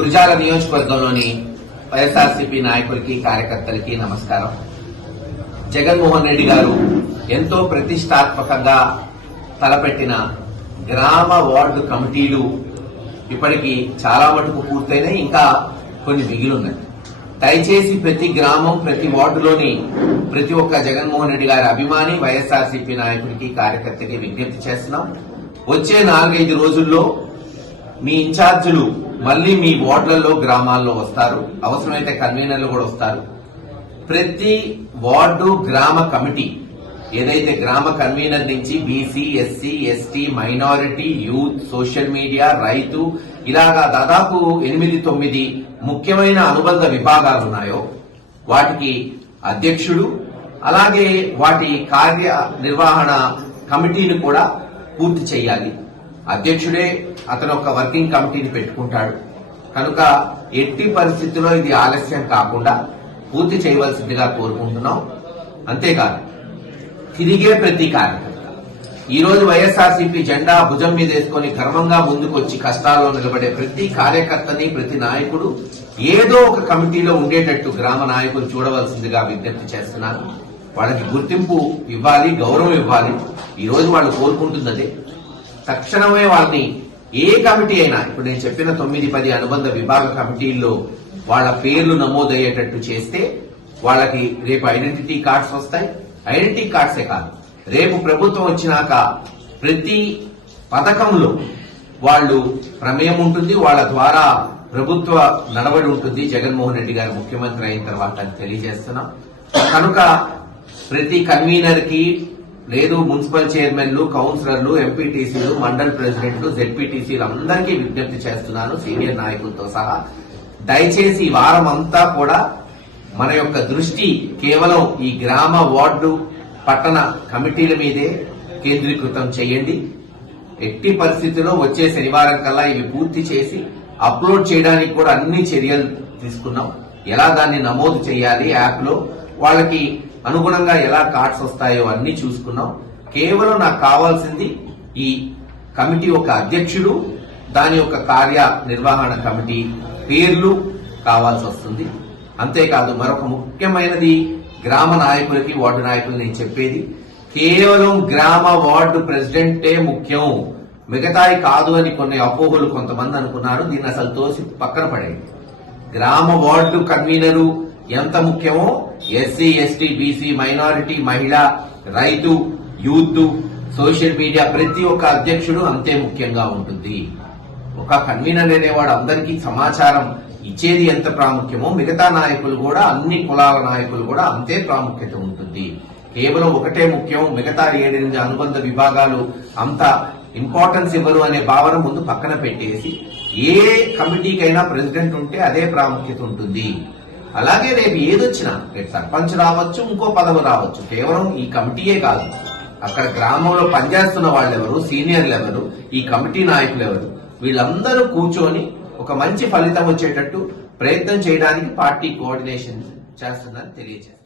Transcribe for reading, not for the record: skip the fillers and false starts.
గురజాల నియోజకవర్గంలోని వైఎస్ఆర్సీపీ నాయకులకి కార్యకర్తలకి నమస్కారం. జగన్మోహన్ రెడ్డి గారు ఎంతో ప్రతిష్టాత్మకంగా తలపెట్టిన గ్రామ వార్డు కమిటీలు ఇప్పటికీ చాలా మటుకు పూర్తయినాయి, ఇంకా కొన్ని మిగిలిన్నాయి. దయచేసి ప్రతి గ్రామం, ప్రతి వార్డులోని ప్రతి ఒక్క జగన్మోహన్ రెడ్డి గారి అభిమాని వైఎస్ఆర్సీపీ నాయకుడికి కార్యకర్తకి విజ్ఞప్తి చేస్తున్నాం. వచ్చే 4-5 రోజుల్లో మీ ఇన్ఛార్జీలు మళ్లీ మీ వార్డులలో, గ్రామాల్లో వస్తారు. అవసరమైతే కన్వీనర్లు కూడా వస్తారు. ప్రతి వార్డు గ్రామ కమిటీ ఏదైతే గ్రామ కన్వీనర్ నుంచి BC, SC, ST, minority, youth, social media, రైతు ఇలాగా దాదాపు 8-9 ముఖ్యమైన అనుబంధ విభాగాలు ఉన్నాయో వాటికి అధ్యక్షుడు, అలాగే వాటి కార్యనిర్వహణ కమిటీని కూడా పూర్తి చేయాలి. అధ్యక్షుడే అతను ఒక వర్కింగ్ కమిటీని పెట్టుకుంటాడు కనుక ఎట్టి పరిస్థితుల్లో ఇది ఆలస్యం కాకుండా పూర్తి చేయవలసిందిగా కోరుకుంటున్నాం. అంతేకాదు తిరిగే ప్రతి కార్యకర్త ఈరోజు వైఎస్ఆర్సీపీ జెండా భుజం మీద వేసుకుని గర్వంగా ముందుకొచ్చి కష్టాల్లో నిలబడే ప్రతి కార్యకర్తని, ప్రతి నాయకుడు ఏదో ఒక కమిటీలో ఉండేటట్టు గ్రామ నాయకులు చూడవలసిందిగా విజ్ఞప్తి చేస్తున్నారు. వాళ్ళకి గుర్తింపు ఇవ్వాలి, గౌరవం ఇవ్వాలి. ఈ రోజు వాళ్ళు కోరుకుంటున్నదే. తక్షణమే వాళ్ళని ఏ కమిటీ అయినా, ఇప్పుడు నేను చెప్పిన 9-10 అనుబంధ విభాగ కమిటీల్లో వాళ్ళ పేర్లు నమోదయ్యేటట్టు చేస్తే వాళ్ళకి రేపు ఐడెంటిటీ కార్డ్స్ వస్తాయి. ఐడెంటిటీ కార్డ్సే కాదు, రేపు ప్రభుత్వం వచ్చినాక ప్రతి పథకంలో వాళ్ళు ప్రమేయం ఉంటుంది, వాళ్ళ ద్వారా ప్రభుత్వ నడవడి ఉంటుంది. జగన్మోహన్ రెడ్డి గారు ముఖ్యమంత్రి అయిన తర్వాత అని తెలియజేస్తున్నాం. కనుక ప్రతి కన్వీనర్ కి లేదు, మున్సిపల్ చైర్మన్లు, కౌన్సిలర్లు, ఎంపీటీసీలు, మండల్ ప్రెసిడెంట్లు, జెడ్పీటీసీలు అందరికీ విజ్ఞప్తి చేస్తున్నాను, సీనియర్ నాయకులతో సహా. దయచేసి ఈ వారం అంతా కూడా మన యొక్క దృష్టి కేవలం ఈ గ్రామ, వార్డు, పట్టణ కమిటీల మీదే కేంద్రీకృతం చేయండి. ఎట్టి పరిస్థితుల్లో వచ్చే శనివారం కల్లా ఇవి పూర్తి చేసి అప్లోడ్ చేయడానికి కూడా అన్ని చర్యలు తీసుకున్నాం. ఎలా దాన్ని నమోదు చేయాలి యాప్ లో, వాళ్ళకి అనుగుణంగా ఎలా కార్డ్స్ వస్తాయో అన్ని చూసుకున్నాం. కేవలం నాకు కావాల్సింది ఈ కమిటీ ఒక అధ్యక్షుడు, దాని యొక్క కార్యనిర్వహణ కమిటీ పేర్లు కావాల్సి వస్తుంది. అంతేకాదు మరొక ముఖ్యమైనది గ్రామ నాయకులకి, వార్డు నాయకులు నేను చెప్పేది, కేవలం గ్రామ వార్డు ప్రెసిడెంటే ముఖ్యం, మిగతాయి కాదు అని కొన్ని అపోహలు కొంతమంది అనుకున్నారు. దీన్ని అసలు తోసి పక్కన పడేది. గ్రామ వార్డు కన్వీనరు ఎంత ముఖ్యమో ఎస్సీ, ఎస్టీ, బీసీ, మైనారిటీ, మహిళ, రైతు, యూత్, సోషల్ మీడియా ప్రతి ఒక్క అధ్యక్షుడు అంతే ముఖ్యంగా ఉంటుంది. ఒక కన్వీనర్ అనేవాడు అందరికీ సమాచారం ఇచ్చేది ఎంత ప్రాముఖ్యమో మిగతా నాయకులు కూడా, అన్ని కులాల నాయకులు కూడా అంతే ప్రాముఖ్యత ఉంటుంది. కేవలం ఒకటే ముఖ్యం, మిగతా 7-8 అనుబంధ విభాగాలు అంత ఇంపార్టెన్స్ ఇవ్వరు అనే భావన ముందు పక్కన పెట్టేసి ఏ కమిటీకైనా ప్రెసిడెంట్ ఉంటే అదే ప్రాముఖ్యత ఉంటుంది. అలాగే రేపు ఏదొచ్చినా, రేపు సర్పంచ్ రావచ్చు, ఇంకో పదవి రావచ్చు, కేవలం ఈ కమిటీయే కాదు, అక్కడ గ్రామంలో పనిచేస్తున్న వాళ్ళెవరు, సీనియర్లు ఎవరు, ఈ కమిటీ నాయకులు ఎవరు, వీళ్ళందరూ కూర్చొని ఒక మంచి ఫలితం వచ్చేటట్టు ప్రయత్నం చేయడానికి పార్టీ కోఆర్డినేషన్ చేస్తుందని తెలియజేస్తారు.